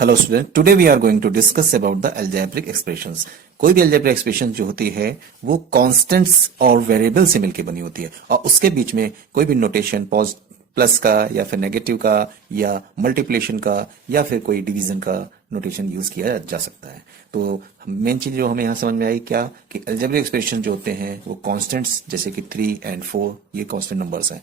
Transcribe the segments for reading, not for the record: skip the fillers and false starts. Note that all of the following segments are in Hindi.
Hello student, today we are going to discuss about the algebraic expressions. कोई भी अलजेब्रिक एक्सप्रेशन जो होती है वो कांस्टेंट्स और वेरिएबल से मिलकर बनी होती है और उसके बीच में कोई भी नोटेशन प्लस का या फिर नेगेटिव का या मल्टीप्लिकेशन का या फिर कोई डिवीजन का नोटेशन यूज किया जा सकता है। तो मेन चीज जो हमें यहाँ समझ में आई क्या कि अलजेब्रिक एक्सप्रेशन जो होते हैं वो कांस्टेंट्स जैसे कि 3 और 4 ये कांस्टेंट नंबर्स हैं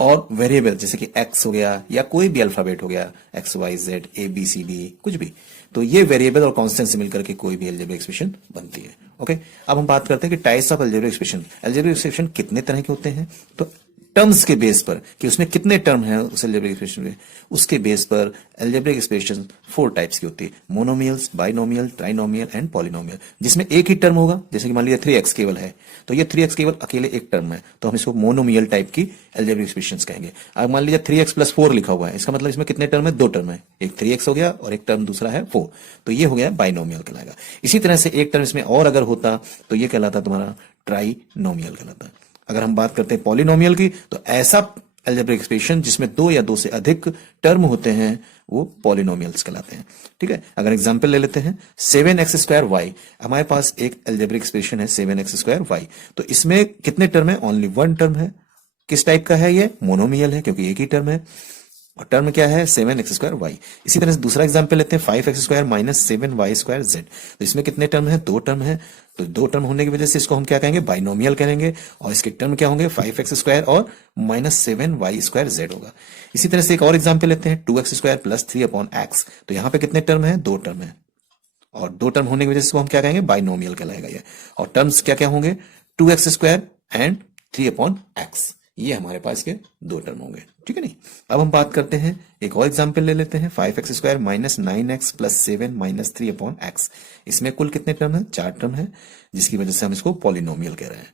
और वेरिएबल जैसे कि एक्स हो गया या कोई भी अल्फाबेट हो गया X Y Z A B C D कुछ भी, तो ये वेरिएबल और कांस्टेंट से मिलकर के कोई भी अलजेब्रिक एक्सप्रेशन बनती है। ओके, अब हम बात करते हैं कि types of algebraic expression. Algebraic expression कितने तरह के होते हैं, तो टर्म्स के बेस पर कि उसमें कितने टर्म हैं उस अलजेब्रिक एक्सप्रेशन में, उसके बेस पर अलजेब्रिक एक्सप्रेशन 4 टाइप्स की होती है, monomials, binomial, trinomial and polynomial. जिसमें एक ही टर्म होगा, जैसे कि मान लीजिए 3x केवल है तो ये 3x केवल अकेले एक टर्म है तो हम इसको मोनोमियल टाइप की अलजेब्रिक एक्सप्रेशंस कहेंगे। अब मान लीजिए 3x + 4 लिखा हुआ है, इसका मतलब इसमें कितने टर्म है, 2 टर्म है, एक 3x हो गया और एक टर्म दूसरा है 4, तो ये हो गया बाइनोमियल कहलाएगा। इसी तरह से एक टर्म इसमें और अगर होता तो ये कहलाता तुम्हारा ट्राइनोमियल कहलाता। अगर हम बात करते हैं पॉलिनोमियल की तो ऐसा अलजेब्रिक एक्सप्रेशन जिसमें 2 या 2 से अधिक टर्म होते हैं वो पॉलिनोमियल्स कहलाते हैं। ठीक है, अगर एग्जांपल ले लेते हैं 7x² y, हमारे पास एक अलजेब्रिक एक्सप्रेशन है 7x² y, तो इसमें कितने टर्म है, ओनली 1 टर्म है। किस टाइप का है, ये मोनोमियल है क्योंकि एक ही टर्म है और टर्म क्या है 7x² y। इसी तरह से दूसरा एग्जांपल लेते हैं 5x² - 7y² z, तो इसमें कितने टर्म है, 2 टर्म है, तो 2 टर्म होने की वजह से इसको हम क्या कहेंगे, बाइनोमियल कहेंगे और इसके टर्म क्या होंगे 5x² और -7y² z होगा। इसी तरह से एक और एग्जांपल लेते हैं 2x² + 3/x, तो यहां पे कितने टर्म है, 2 टर्म है और 2 टर्म होने की वजह से इसको हम क्या कहेंगे, बाइनोमियल कहलाएगा ये। और टर्म्स क्या क्या होंगे, 2x² एंड 3/x, ये हमारे पास के 2 टर्म होंगे। ठीक है नहीं, अब हम बात करते हैं एक और एग्जांपल ले लेते हैं 5x² - 9x + 7 - 3/x, इसमें कुल कितने टर्म है, 4 टर्म है, जिसकी वजह से हम इसको पॉलिनोमियल कह रहे हैं।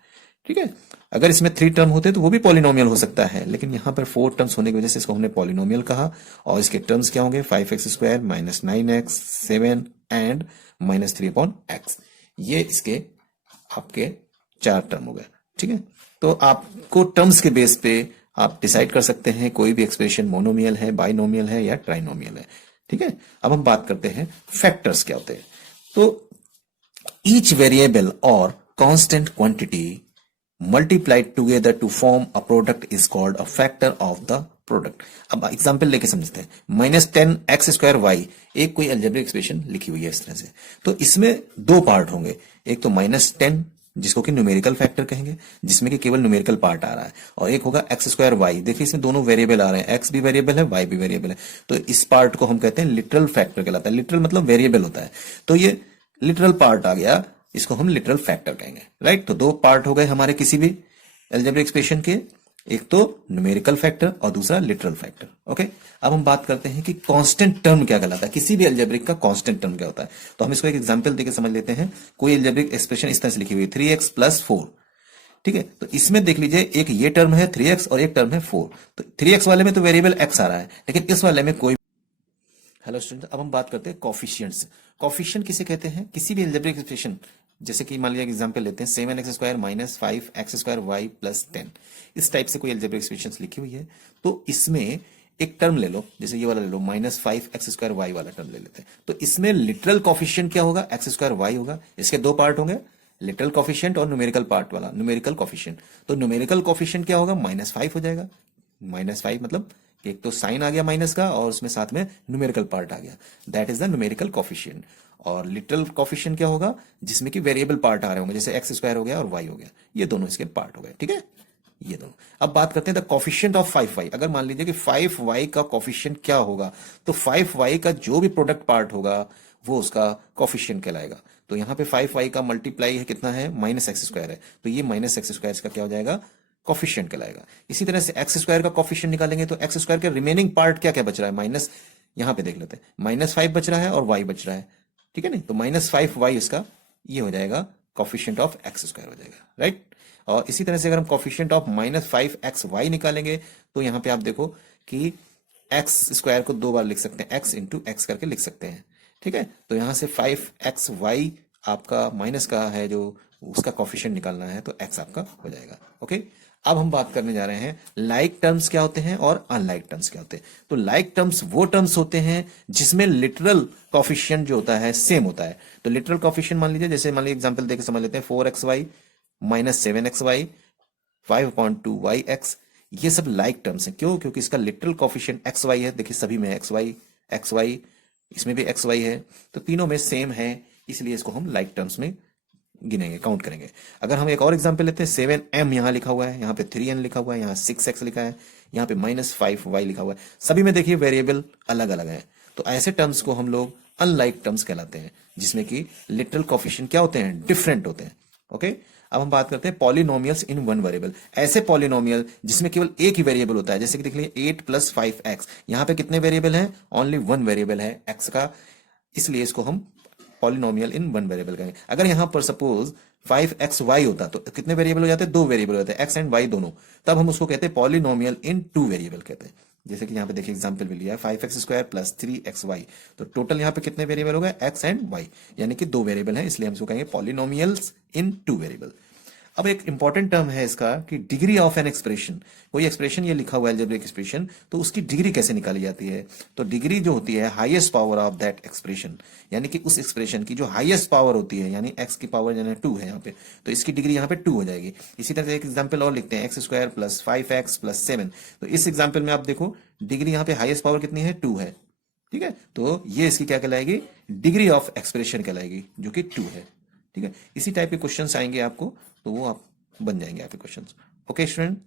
ठीक है, अगर इसमें 3 टर्म होते तो वो भी पॉलिनोमियल हो सकता है, लेकिन यहां पर 4 टर्म्स होने की वजह से इसको हमने पॉलिनोमियल कहा और इसके टर्म्स क्या होंगे 5x² - 9x 7 एंड -3/x, ये इसके आपके 4 टर्म हो गए। ठीक है, तो आपको टर्म्स के बेस पे आप डिसाइड कर सकते हैं कोई भी एक्सप्रेशन मोनोमियल है, बाइनोमियल है या ट्राइनोमियल है। ठीक है, अब हम बात करते हैं फैक्टर्स क्या होते हैं। तो ईच वेरिएबल और constant quantity multiplied together to form a product is called a factor of the product. अब एग्जांपल लेके समझते हैं, -10x² y एक कोई अलजेब्रिक एक्सप्रेशन लिखी हुई है इस तरह से, तो इसमें 2 पार्ट होंगे, एक तो -10 जिसको कि न्यूमेरिकल फैक्टर कहेंगे जिसमें कि केवल न्यूमेरिकल पार्ट आ रहा है, और एक होगा x² y। देखिए इसमें दोनों वेरिएबल आ रहे हैं, x भी वेरिएबल है, y भी वेरिएबल है, तो इस पार्ट को हम कहते हैं लिटरल फैक्टर कहलाता है। लिटरल मतलब वेरिएबल होता है, तो ये लिटरल पार्ट आ गया, इसको हम लिटरल फैक्टर कहेंगे। राइट, तो 2 पार्ट हो गए हमारे किसी भी अलजेब्रिक एक्सप्रेशन के, एक तो न्यूमेरिकल फैक्टर और दूसरा लिटरल फैक्टर। ओके, अब हम बात करते हैं कि कांस्टेंट टर्म क्या कहलाता है, किसी भी अलजेब्रिक का कांस्टेंट टर्म क्या होता है। तो हम इसको एक एग्जांपल देकर समझ लेते हैं। कोई अलजेब्रिक एक्सप्रेशन इस तरह से लिखी हुई है 3x + 4। ठीक है, तो इसमें देख लीजिए एक ये टर्म है 3x और एक टर्म है 4, तो 3x वाले में तो वेरिएबल x आ रहा है, लेकिन इस वाले में कोई। हेलो स्टूडेंट, अब हम बात करते हैं कॉफिशिएंट्स। कॉफिशिएंट किसे कहते हैं, किसी भी अलजेब्रिक एक्सप्रेशन, जैसे कि मान लिया एग्जांपल लेते हैं 7x² - 5x² y + 10, इस टाइप से कोई अलजेब्रिक एक्सप्रेशन लिखी हुई है, तो इसमें एक टर्म ले लो, जैसे ये वाला ले लो -5x² y वाला टर्म ले लेते हैं, तो इसमें लिटरल कॉफिशिएंट क्या होगा, x² y होगा। इसके 2 पार्ट होंगे, लिटरल कॉफिशिएंट और न्यूमेरिकल पार्ट वाला न्यूमेरिकल कॉफिशिएंट। तो न्यूमेरिकल कॉफिशिएंट क्या होगा, -5 हो जाएगा। -5 मतलब एक तो साइन आ गया माइनस का और उसमें साथ में न्यूमेरिकल पार्ट आ गया, that is the numerical coefficient. और लिटरल कॉफिशिएंट क्या होगा, जिसमें कि वेरिएबल पार्ट आ रहे होंगे, जैसे x² हो गया और y हो गया, ये दोनों इसके पार्ट हो गए। ठीक है, ये दोनों। अब बात करते हैं द कॉफिशिएंट ऑफ 5y। अगर मान लीजिए कि 5y का कॉफिशिएंट क्या होगा, तो 5y का जो भी प्रोडक्ट पार्ट होगा वो उसका कॉफिशिएंट कहलाएगा। तो यहाँ पे 5y का मल्टीप्लाई है कितना है, -x² है, तो ये -x² इसका क्या हो जाएगा, कॉफिशिएंट कहलाएगा। इसी तरह से x² का कॉफिशिएंट निकालेंगे तो x² के रिमेनिंग पार्ट क्या क्या बच रहा है, माइनस, यहां पे देख लेते हैं -5 बच रहा है और y बच रहा है। ठीक है नहीं, तो -5y इसका ये हो जाएगा कॉफिशिएंट ऑफ x² हो जाएगा। राइट, और इसी तरह से अगर हम कॉफिशिएंट ऑफ -5xy निकालेंगे तो यहां पे आप देखो कि x² को 2 बार लिख सकते हैं, x इंटू x करके लिख सकते हैं। ठीक है, तो यहां से 5xy आपका माइनस का है, जो उसका कॉफिशिएंट निकालना है, तो x आपका हो जाएगा। ओके, अब हम बात करने जा रहे हैं लाइक टर्म्स क्या होते हैं और अनलाइक टर्म्स क्या होते हैं। तो लाइक टर्म्स वो टर्म्स होते हैं जिसमें लिटरल कॉफिशिएंट जो होता है सेम होता है। तो लिटरल कॉफिशिएंट मान लीजिए, जैसे मान लीजिए एग्जांपल देके समझ लेते हैं, 4xy माइनस 7xy 5.2yx, ये सब लाइक टर्म्स हैं। क्यों? क्योंकि इसका लिटरल कॉफिशिएंट xy है। देखिए सभी में xy, इसमें भी xy है, तो तीनों में सेम है, इसलिए इसको हम लाइक टर्म्स में गिनेंगे, काउंट करेंगे। अगर हम एक और एग्जांपल लेते हैं, 7m यहाँ लिखा हुआ है, यहाँ पे 3n लिखा हुआ है, यहाँ 6x लिखा है, यहाँ पे -5y लिखा हुआ है, सभी में देखिए वेरिएबल अलग अलग है। तो ऐसे टर्म्स को हम लोग अनलाइक टर्म्स कहलाते हैं, जिसमें कि लिटरल कोफिशिएंट क्या होते हैं, डिफरेंट होते हैं। ओके, अब हम बात करते हैं पॉलिनोमियल्स इन वन वेरिएबल। ऐसे पॉलिनोमियल जिसमें केवल एक ही वेरिएबल होता है, जैसे कि देख लीजिए 8 + 5x, यहाँ पे कितने वेरिएबल हैं, ओनली वन वेरिएबल है x का, इसलिए इसको हम पॉलिनोमियल इन वन वेरिएबल कहेंगे। अगर यहां पर सपोज 5xy होता तो कितने वेरिएबल हो जाते, दो वेरिएबल होते हैं, x एंड y दोनों, तब हम उसको कहते हैं पॉलिनोमियल इन टू वेरिएबल कहते हैं। जैसे कि यहाँ पे देखिए एग्जांपल भी लिया है 5x² + 3xy, तो टोटल यहाँ पे कितने वेरिएबल हो गए, x एंड y, यानी कि दो वेरिएबल हैं, इसलिए हम इसको कहेंगे पॉलिनोमियल्स इन टू वेरिएबल। अब एक इंपॉर्टेंट टर्म है इसका कि डिग्री ऑफ एन एक्सप्रेशन। कोई एक्सप्रेशन ये लिखा हुआ है अलजेब्रिक एक्सप्रेशन, तो उसकी डिग्री कैसे निकाली जाती है। तो डिग्री जो होती है highest power of that expression, यानी कि उस एक्सप्रेशन की जो हाईएस्ट पावर होती है, यानी x की पावर यानी 2 है यहाँ पे, तो इसकी डिग्री यहाँ पे 2 हो जाएगी। इसी तरह से एक एग्जाम्पल और लिखते हैं, x² + 5x + 7। तो इस एग्जाम्पल में आप देखो डिग्री यहाँ पे हाईएस्ट पावर कितनी है, 2 है। ठीक है, तो ये इसकी क्या कहलाएगी, डिग्री ऑफ एक्सप्रेशन कहलाएगी, जो कि 2 है। ठीक है, इसी टाइप के क्वेश्चंस आएंगे आपको, तो वो आप बन जाएंगे आपके क्वेश्चंस। Okay student.